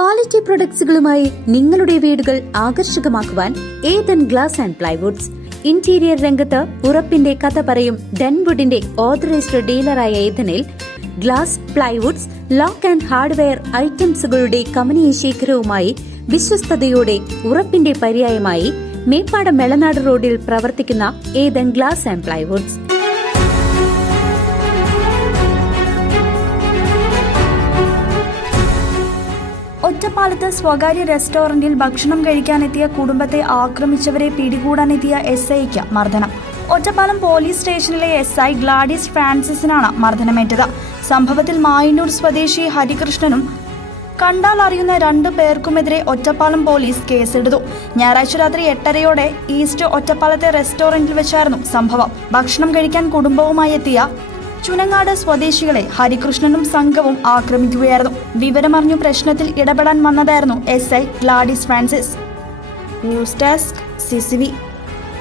Quality പ്രൊഡക്ട്സുകളുമായി നിങ്ങളുടെ വീടുകൾ ആകർഷകമാക്കുവാൻ Ethan glass and plywoods. Interior രംഗത്ത് ഉറപ്പിന്റെ കഥ പറയും ഡെൻവുഡിന്റെ ഓതറൈസ്ഡ് ഡീലറായ ഏതനിൽ glass, plywoods, lock and hardware ഐറ്റംസുകളുടെ കമനീയ ശേഖരവുമായി വിശ്വസ്തയോടെ ഉറപ്പിന്റെ പര്യായമായി മേപ്പാടം മെളനാട് റോഡിൽ പ്രവർത്തിക്കുന്ന ഏതൻ ഗ്ലാസ് ആൻഡ് പ്ലൈവുഡ്സ്. ഒറ്റപ്പാലത്ത് സ്വകാര്യ റെസ്റ്റോറന്റിൽ ഭക്ഷണം കഴിക്കാനെത്തിയ കുടുംബത്തെ ആക്രമിച്ചവരെ പിടികൂടാനെത്തിയ SIക്ക് മർദ്ദനം. ഒറ്റപ്പാലം പോലീസ് സ്റ്റേഷനിലെ SI ഗ്ലാഡിസ് ഫ്രാൻസിസിനാണ് മർദ്ദനമേറ്റത്. സംഭവത്തിൽ മായന്നൂർ സ്വദേശി ഹരികൃഷ്ണനും കണ്ടാൽ അറിയുന്ന 2 പേർക്കുമെതിരെ ഒറ്റപ്പാലം പോലീസ് കേസെടുത്തു. ഞായറാഴ്ച രാത്രി 8:30 ഈസ്റ്റ് ഒറ്റപ്പാലത്തെ റെസ്റ്റോറന്റിൽ വെച്ചായിരുന്നു സംഭവം. ഭക്ഷണം കഴിക്കാൻ കുടുംബവുമായി എത്തിയ ചുനങ്ങാട് സ്വദേശികളെ ഹരികൃഷ്ണനും സംഘവും ആക്രമിക്കുകയായിരുന്നു. വിവരമറിഞ്ഞു പ്രശ്നത്തിൽ ഇടപെടാൻ വന്നതായിരുന്നു SI Gladys Francis. News desk CCV.